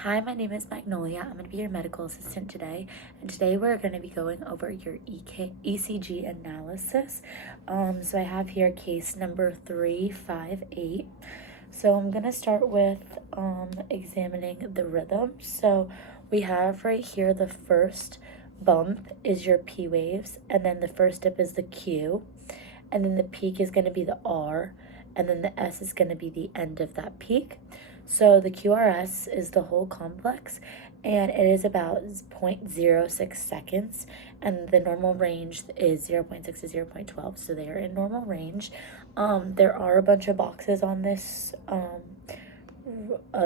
Hi, my name is Magnolia. I'm going to be your medical assistant today, and today we're going to be going over your ECG analysis. So I have here case number 358. So I'm going to start with examining the rhythm. So we have right here the first bump is your P waves, and then the first dip is the Q, and then the peak is going to be the R, and then the S is going to be the end of that peak. So the QRS is the whole complex, and it is about 0.06 seconds, and the normal range is 0.6 to 0.12, so they are in normal range. There are a bunch of boxes on this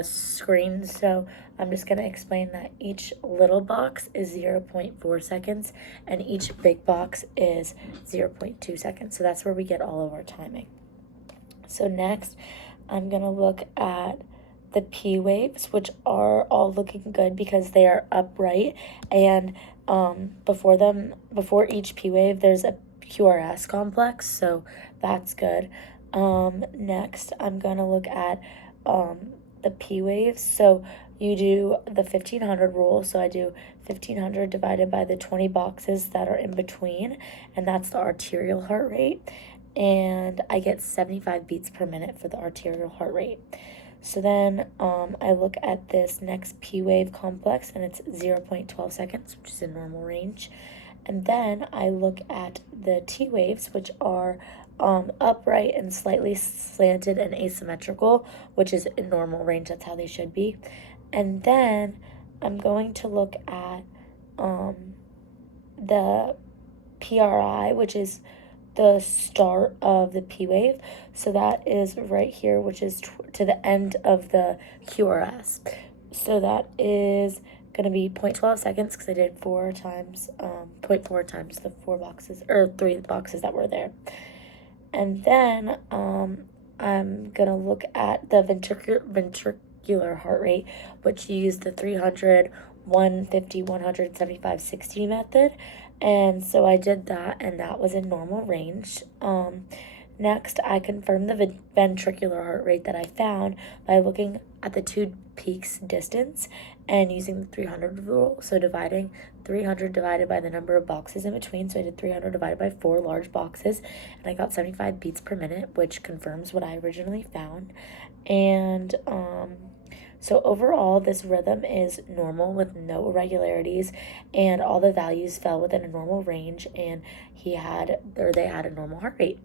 screen, so I'm just going to explain that each little box is 0.4 seconds, and each big box is 0.2 seconds, so that's where we get all of our timing. So next, I'm going to look at the P waves, which are all looking good because they are upright, and before each P wave, there's a QRS complex, so that's good. Next, I'm going to look at the P waves. So you do the 1500 rule, so I do 1500 divided by the 20 boxes that are in between, and that's the arterial heart rate, and I get 75 beats per minute for the arterial heart rate. So then I look at this next P wave complex, and it's 0.12 seconds, which is in normal range. And then I look at the T waves, which are upright and slightly slanted and asymmetrical, which is in normal range. That's how they should be. And then I'm going to look at the PRI, which is the start of the P wave. So that is right here, which is to the end of the QRS. So that is going to be 0.12 seconds because I did 4 times, 0.4 times the 4 boxes, or 3 boxes that were there. And then I'm going to look at the ventricular heart rate, which used the 300, 150, 100, 75, 60 method. And so I did that, and that was in normal range. Next, I confirmed the ventricular heart rate that I found by looking at the 2 peaks distance and using the 300 rule. So dividing 300 divided by the number of boxes in between. So I did 300 divided by 4 large boxes, and I got 75 beats per minute, which confirms what I originally found. And so overall, this rhythm is normal with no irregularities, and all the values fell within a normal range, and they had a normal heart rate.